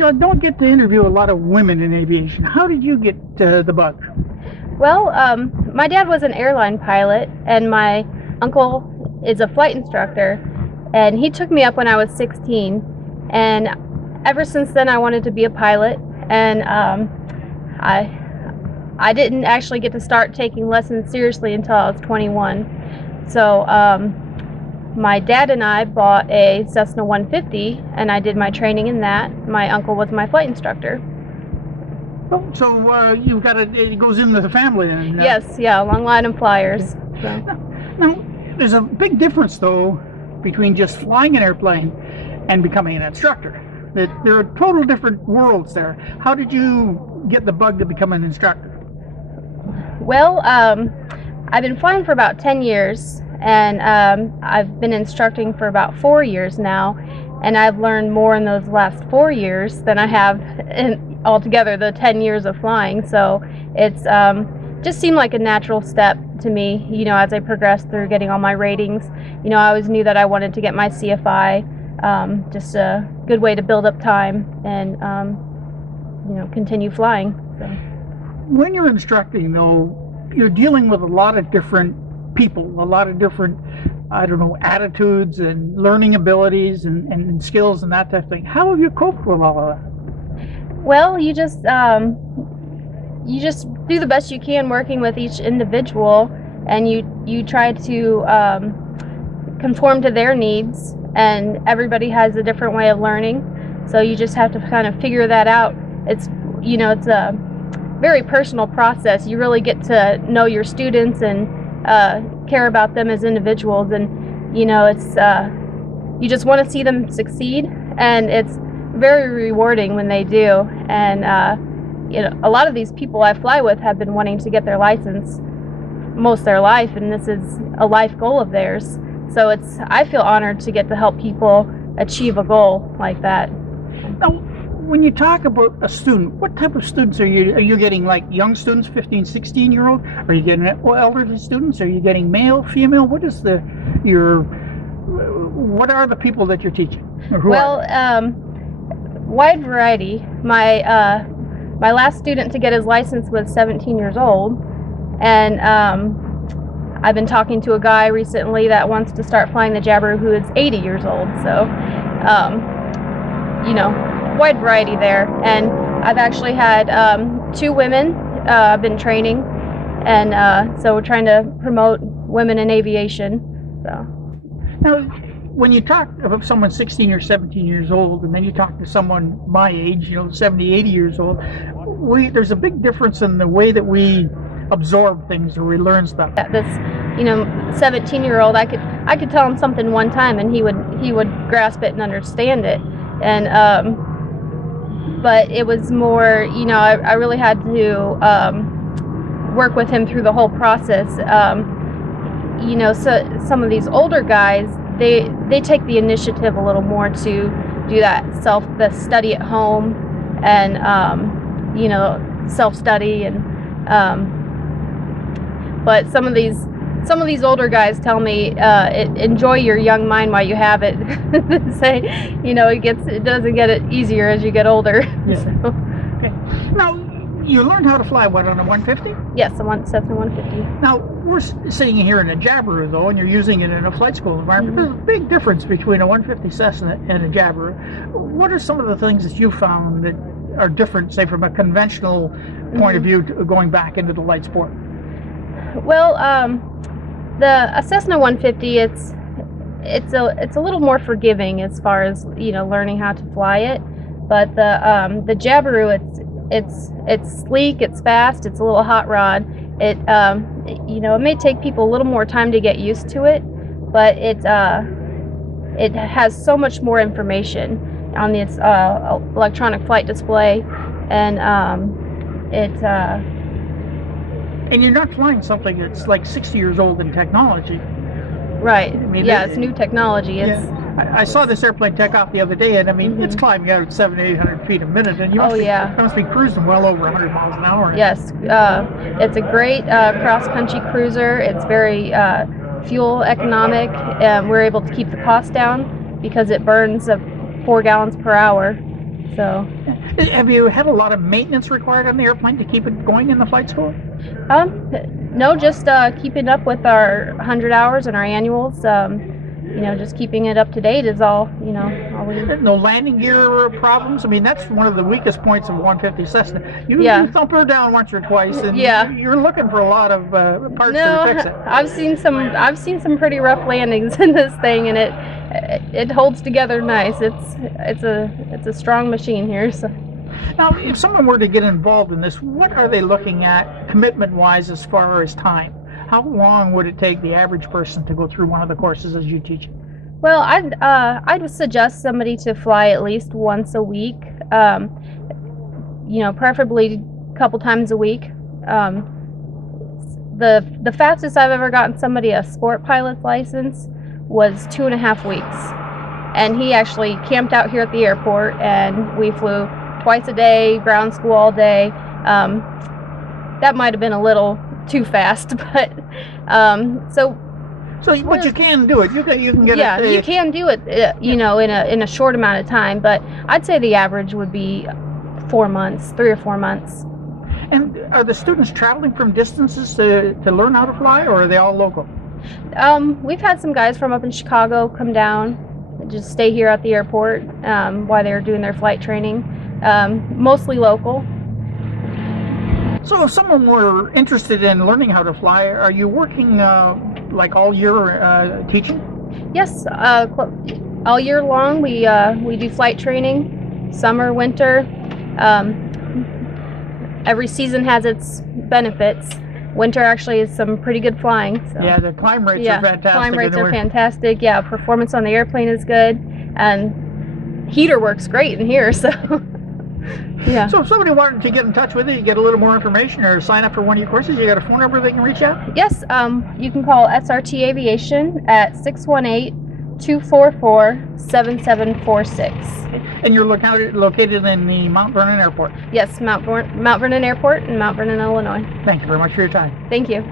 don't get to interview a lot of women in aviation. How did you get the bug? Well, my dad was an airline pilot, and my uncle is a flight instructor, and he took me up when I was 16, and ever since then I wanted to be a pilot, and I didn't actually get to start taking lessons seriously until I was 21. So my dad and I bought a Cessna 150, and I did my training in that. My uncle was my flight instructor. Oh, so you've got it goes into the family then? Yes, yeah, long line of flyers. So. Now, there's a big difference though between just flying an airplane and becoming an instructor. There are total different worlds there. How did you get the bug to become an instructor? Well, I've been flying for about 10 years, and I've been instructing for about 4 years now, and I've learned more in those last 4 years than I have in altogether the 10 years of flying. So it's just seemed like a natural step to me, you know, as I progressed through getting all my ratings. You know, I always knew that I wanted to get my CFI, just a good way to build up time and, you know, continue flying. So. When you're instructing, though, you're dealing with a lot of different people, a lot of different, I don't know, attitudes and learning abilities and skills and that type of thing. How have you coped with all of that? Well, you just do the best you can working with each individual, and you try to conform to their needs, and everybody has a different way of learning, so you just have to kind of figure that out. It's, you know, it's a very personal process. You really get to know your students and care about them as individuals, and you know, it's you just want to see them succeed, and it's very rewarding when they do. And you know, a lot of these people I fly with have been wanting to get their license most of their life, and this is a life goal of theirs. So I feel honored to get to help people achieve a goal like that. Now, when you talk about a student, what type of students are you getting? Like young students, 15, 16-year-old? Are you getting elderly students? Are you getting male, female? What are the people that you're teaching? Well, wide variety. My last student to get his license was 17 years old, and I've been talking to a guy recently that wants to start flying the Jabiru who is 80 years old. So, you know, wide variety there. And I've actually had 2 women I've been training, and so we're trying to promote women in aviation. So. Now, when you talk about someone 16 or 17 years old, and then you talk to someone my age, you know, 70, 80 years old, there's a big difference in the way that we absorb things or we learn stuff. This, you know, 17-year-old, I could tell him something one time, and he would grasp it and understand it. And but it was more, you know, I really had to work with him through the whole process. You know, so some of these older guys, they take the initiative a little more to do the study at home, and you know, self-study, and but some of these older guys tell me, enjoy your young mind while you have it. Say, you know, it doesn't get it easier as you get older. Yeah. So. Okay. Now, you learned how to fly what, on a 150? Yes, a Cessna 150. Now, we're sitting here in a Jabiru, though, and you're using it in a flight school environment. Mm-hmm. There's a big difference between a 150 Cessna and a Jabiru. What are some of the things that you found that are different, say, from a conventional point of view, going back into the light sport? Well, a Cessna 150, it's a little more forgiving as far as, you know, learning how to fly it. But the Jabiru, it's sleek, it's fast, it's a little hot rod. It you know, it may take people a little more time to get used to it, but it has so much more information on its electronic flight display, and and you're not flying something that's like 60 years old in technology. Right. I mean, yeah, it's new technology. I saw this airplane take off the other day, and I mean, it's climbing out at 700, 800 feet a minute, and you must be cruising well over 100 miles an hour. Yes, it's a great cross-country cruiser. It's very fuel economic. We're able to keep the cost down because it burns 4 gallons per hour. So, have you had a lot of maintenance required on the airplane to keep it going in the flight school? no, just keeping up with our 100 hours and our annuals. Just keeping it up to date is all we... No landing gear problems? I mean, that's one of the weakest points of 150 Cessna. You thump her down once or twice, and you're looking for a lot of parts to fix it. I've seen some pretty rough landings in this thing, and it holds together nice. It's a strong machine here. So. Now, if someone were to get involved in this, what are they looking at commitment-wise as far as time? How long would it take the average person to go through one of the courses as you teach it? Well, I'd suggest somebody to fly at least once a week. Preferably a couple times a week. The fastest I've ever gotten somebody a sport pilot's license was 2.5 weeks, and he actually camped out here at the airport, and we flew twice a day, ground school all day. That might have been a little too fast, but but you can do it. You can get it. Yeah, you can do it. In a short amount of time. But I'd say the average would be 4 months, 3 or 4 months. And are the students traveling from distances to learn how to fly, or are they all local? We've had some guys from up in Chicago come down, just stay here at the airport while they're doing their flight training. Mostly local. So if someone were interested in learning how to fly, are you working like all year teaching? Yes, all year long we do flight training, summer, winter. Every season has its benefits. Winter actually is some pretty good flying. So. Yeah, the climb rates are fantastic. Climb rates are fantastic. Yeah, performance on the airplane is good, and heater works great in here. So. Yeah. So if somebody wanted to get in touch with you, get a little more information, or sign up for one of your courses, you got a phone number they can reach out? Yes, you can call SRT Aviation at 618-244-7746. And you're located in the Mount Vernon Airport? Yes, Mount Vernon Airport in Mount Vernon, Illinois. Thank you very much for your time. Thank you.